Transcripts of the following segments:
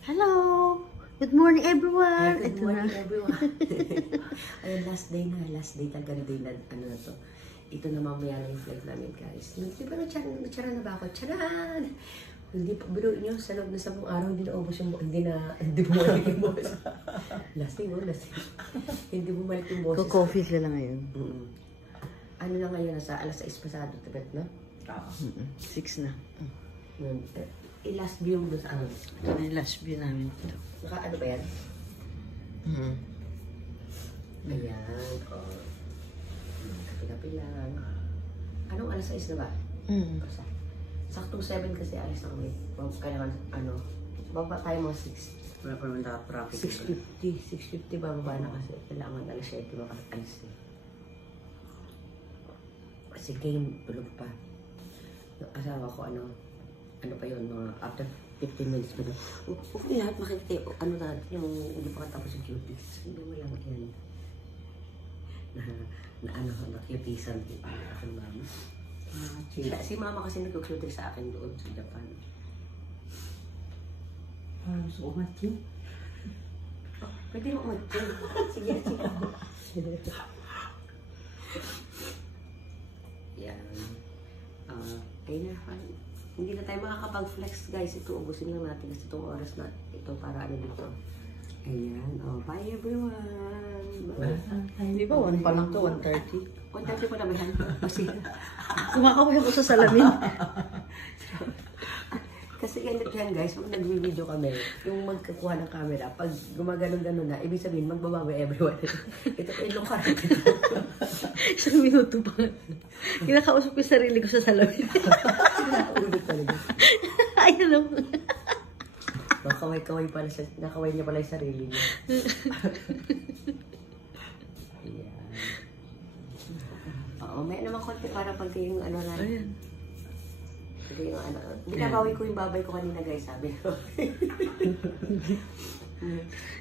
Hello! Good morning, everyone! Good morning, everyone. Ayun, last day talaga na day na, ano na to. Ito na mamaya na yung vlog namin, guys. Di ba natsara na ba ako? Tsaran! Hindi pa, biruin nyo, sa loob na 10 araw, hindi na ubos yung, hindi bumalik yung boses. Lasing. Hindi bumalik yung boses. Coffee ka lang ngayon. Ano na ngayon, nasa alas 6 pasado, tibet, no? 6 na. I-last view mo sa ano? Ito na yung last view namin. Ito. Ano ba yan? Ayan, kapi-kapi lang. Anong alas 6 na ba? Saktong 7 kasi alis na kami. Kailangan, baba tayo mga 6. Wala pa naman traffic. 6:50 bababa na kasi. Kailangan alas 7 makakalis eh. Kasi game, tulog pa. Yung asawa ko, ano pa yun, mga after 15 minutes pa doon. Okay, lahat makikita yung, yung hindi pa katapos yung cuties. Hindi mo lang yan. Na cutisan din aking mama. Si mama kasi nag-cutie sa akin doon sa Japan. Gusto ko matyo. Pwede mo matyo. Sige. Yan. Ayun na, hindi na tayo makakapag-flex, guys. Ito, ubusin lang natin kasi itong oras na ito para ano dito. Ayan. Bye everyone. Hindi ba? 1 pa lang to, 1:30. 1:30 pa naman. Kasi, kumakawin ako sa salamin. kasi ganito yan, guys. Pag nag-video kami, yung magkakuha ng camera, pag gumaganon-ganon na, ibig sabihin, magbabawi everyone. Ito pa ilong karang. Isang minuto pa. Kinakausap ko yung sarili ko sa salamin. Kinakaulog talaga. Ay, alam mo. Nakaway pala siya. Nakaway niya pala yung sarili niya. Ayan. Oo, may naman konti para pag yung ano na. Ayan. Pag yung ano. Binabawi ko yung babay ko kanina, guys, sabi ko.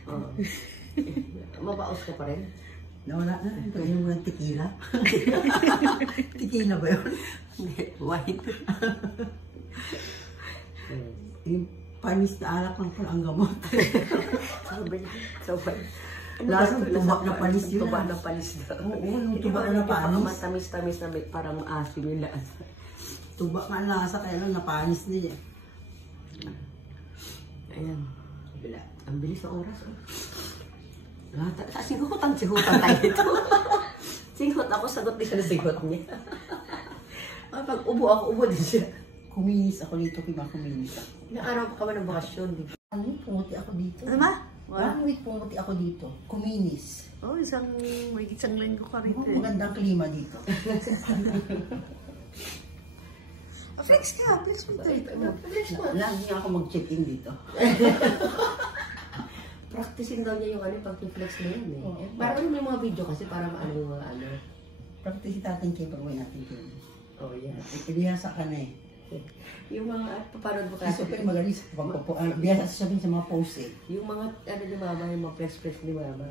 Oo. Mabaos ka pa rin? Nawala na. Ito yung mga tequila. Tequila ba yun? Hindi, white. Yung panis na alak lang pala ang gamot. Sobrang. Lasang tuba na panis yun. Tuba na panis na. Oo, yung tuba na panis. Matamis-tamis na parang asim yung lasa. Tuba nga ang lasa kaya lang napanis niya. Ayan. Ang bilis ng oras. Sihutan tayo dito. Singhot ako, sagot din siya na singhot niya. Pag ubo ako, ubo din siya. Kuminis ako dito, kuminis ako. Ilang araw pa kami ng bakasyon. Ano yung pumuti ako dito? Ano ba? Parang may pumuti ako dito. Kuminis. Oh, may isang linggo ka rin. Magandang klima dito. Flex ka, flex mo dito. Lagi nga ako mag-check-in dito. Practicein daw niya yung pag-flex mo yan eh. Oo. Parang may mga video kasi para maano yung mga ano. Practice natin kayo pag may natin kayo. Oh, yeah. Ibihasa ka na eh. Yung mga paparod mo Kasi super magaling sa pagpapo. Biyasa sa sabihin sa mga post eh. yung mga ni mama, yung mga flex ni mama.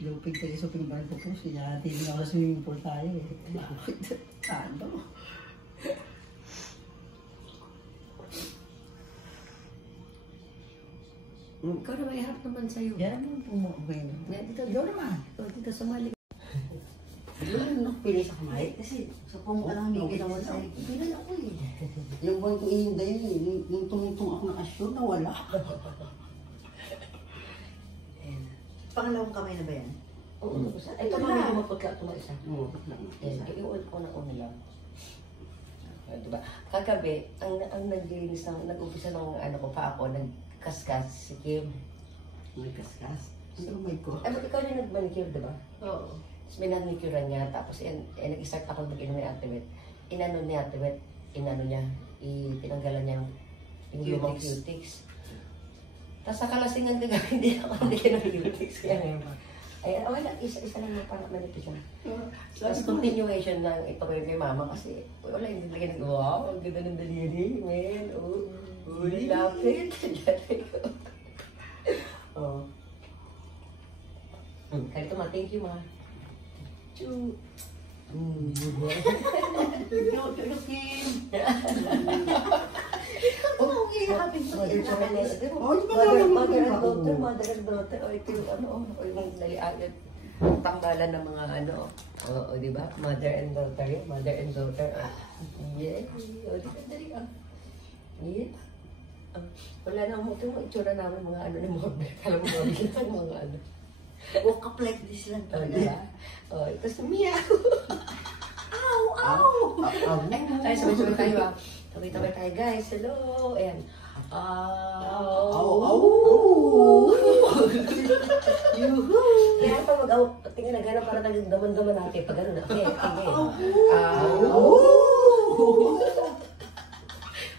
Lupig tayo sa pinibang po post. Kaya natin ako sa swimming pool tayo eh. Ano? Ikaw na may harap naman sa'yo. Yan ang pumuwi. Dito, Ikaw naman. dito sumali. Doon ako pili sa kamay. Kasi sa pumuwi lang hindi ginawa sa akin. Pili ako eh. Yung buwan ko ihinday yun, yung tumutong ako nakashoot na wala. Pangalawang kamay na ba yan? Oo, ito na medyo mapagka isa. Iuwan ko na una lang. Diba? Kagabi, ang naglinis ng, nag-umpisa ng ano ko pa ako, nagkaskas si Kim. Nagkaskas? Ano may ko? Ikaw yung nag-manicure, diba? Oo. Tapos may nag-manicure niya, tapos nag-start ako mag-inom ng Activate. Inano niya Activate, tinanggalan niya yung lumang cutics. Tapos sa kalasingan ka gawin, hindi ako ng cutics. Kaya ngayon. Ayan, okay lang, isa lang para manipis siya. Tapos continuation ng ito kay mama kasi wala yung nilagay ng wow, ang ganda ng daliri, man. Lapit. Oh. Kalito ma, thank you ma. Chu. Kim. yakapin ko. Mother tsaka Nestor. Oh, di ba Mother naman and ako? daughter, mother and daughter. O, ito yung ano, o yung naliagan. Tambalan ng mga ano. O, di ba? Mother and daughter yun. Mother and daughter. Yeah. O, di ba? Dali ah. Yeah. Wala na mo. Ito yung itsura namin mga ano ni Mother. Alam mo ba? Mga ano. Woke up like this lang O, talaga. di ba? O, ito si Mia. Ow! Ow! Ay, sabay-sabay tayo ah. Sabay-sabay tayo guys. Hello! Ayan. Yuhu! Kaya pa mag-aw. Tingnan na gano'n para nagdaman-daman natin. Pag gano'n na. Okay, okay.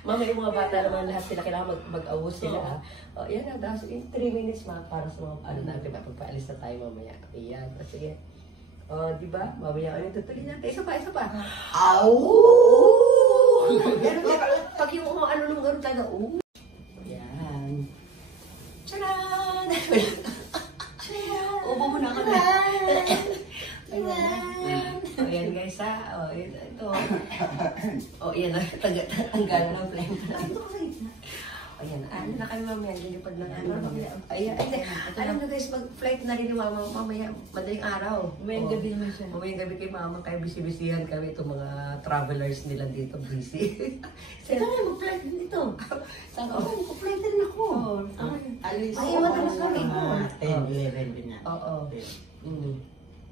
Mama, yung mga bata naman lahat sila kailangan mag-awos sila ha. O, yan na. Tapos in 3 minutes para sa mga ano natin. Pagpaalis na tayo mamaya. Ayan. O, sige. O, di ba? Mamaya ano tutuloy natin. Isa pa, isa pa. Yan, pag yung ano nung gano'n tayo, yan. Tcharan! Ubo mo na ako na. Ayan guys ha. O, ito. O, yan. Tanggalan ng flame. Ayan. Ano na kayo mamaya? Lilipad na ano. Ayan. Alam na guys, mag-flight na rin ni mama mamaya. Madaling araw. Mamayang gabi naman siya. Mamayang gabi kay mama. Kaya busy-busyhan kami. Itong mga travelers nila dito. Busy. Ikaw nga, mag-flight din ito. Saan ka? Ako, mag-flight din ako. Alis. Ay, iwan talaga kami. 10, 11 din na. Oo.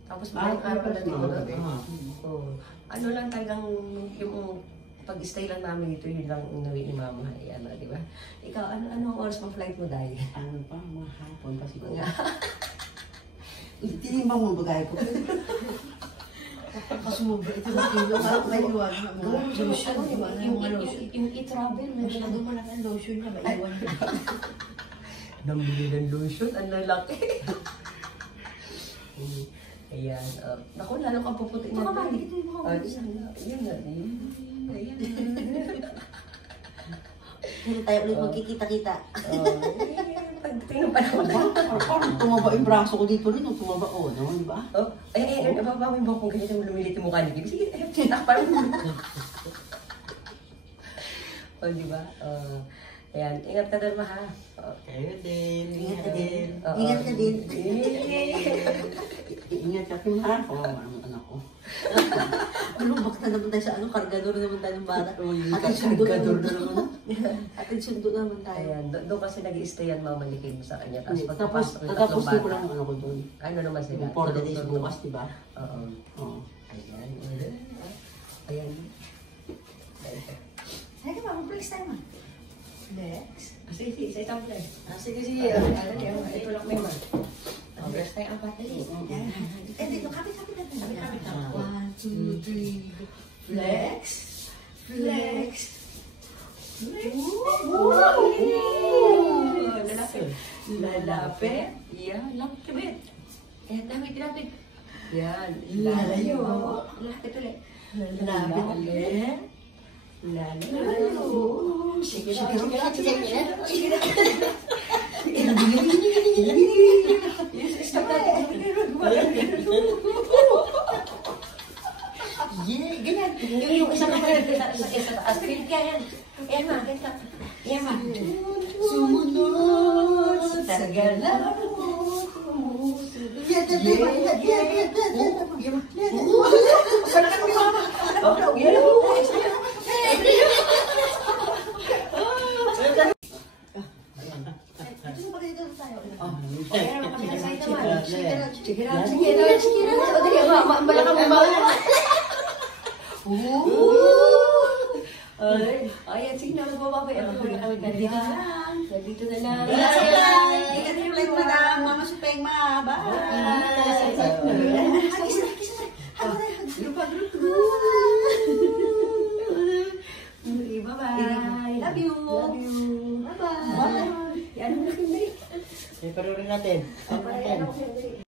Tapos maraming araw na dito. Oo. Ano lang talagang yung pag-stay lang namin dito, yun lang unawi ni mama. Ayan, di ba? Ikaw, ano oras pang flight mo dahil? Ano pa, mga hapon pa siguro. Tinimbang mo bagay ko. Kasumubra ito sa kilo. May luwag na mga lotion. Yung i-travel, Masyado mo lang ang lotion niya, maiwan niya. Nambili ng lotion, ang lalaki. Ayan. Naku, lalo kang puputi na. Ayan na. Ayan. Hindi tayo ulit magkikita-kita. Tingnan pa naman. Parang tumaba yung braso ko dito rin. Tumaba ko, no? Di ba? Nababa mo yung bukong ganito yung lumilit yung mukha ni Kim. Sige, takpan mo. Di ba? Ayan, ingat ka doon, ma, ha? Kayo din. Ingat ka din. Oo. Ingat ka din. Ingat ka din, ha? Oo, ang anak ko. Lubak na naman tayo sa kargador naman tayo ng bata. Atin sundo naman. Atin sundo naman tayo. Ayan, doon kasi nag-i-stay yan mamalikin mo sa kanya. Tapos, yung natapos tatlong ko bata. lang ano ko doon. Ano naman sila? Yung 4 days Tulog-tulog. bukas, di ba? Oo. Oo. Ayan. Ayan. Sige ba, mag-flex tayo man. Next. Sige, isa itang play. Sige, sige. Ito lang may man. First time ang battery. Eh, dito, kapit-kapit natin. Kapit-kapit. 1, 2, 3, go. Flex. Flex. Lalapit. Lalapit. Yan, lapit. Yan, lapit. Yan. Lalayo. Lapit ulit. Lapit ulit. Lalayo. Sige na. Stop na. Ganyan. Yung isang sa taas. Feel ka yan. Yan ma. Yan ma. Sumunod sa galaw. Sige lang. O, dali, maambala ka mo. Ayan, sige na, magbababay. Dito na lang. Ingat yung like madam. Mama Supeng ma. Bye. Bye-bye. Love you. Bye-bye. Yan mo na, Kimberly. Parurin natin. Bye-bye.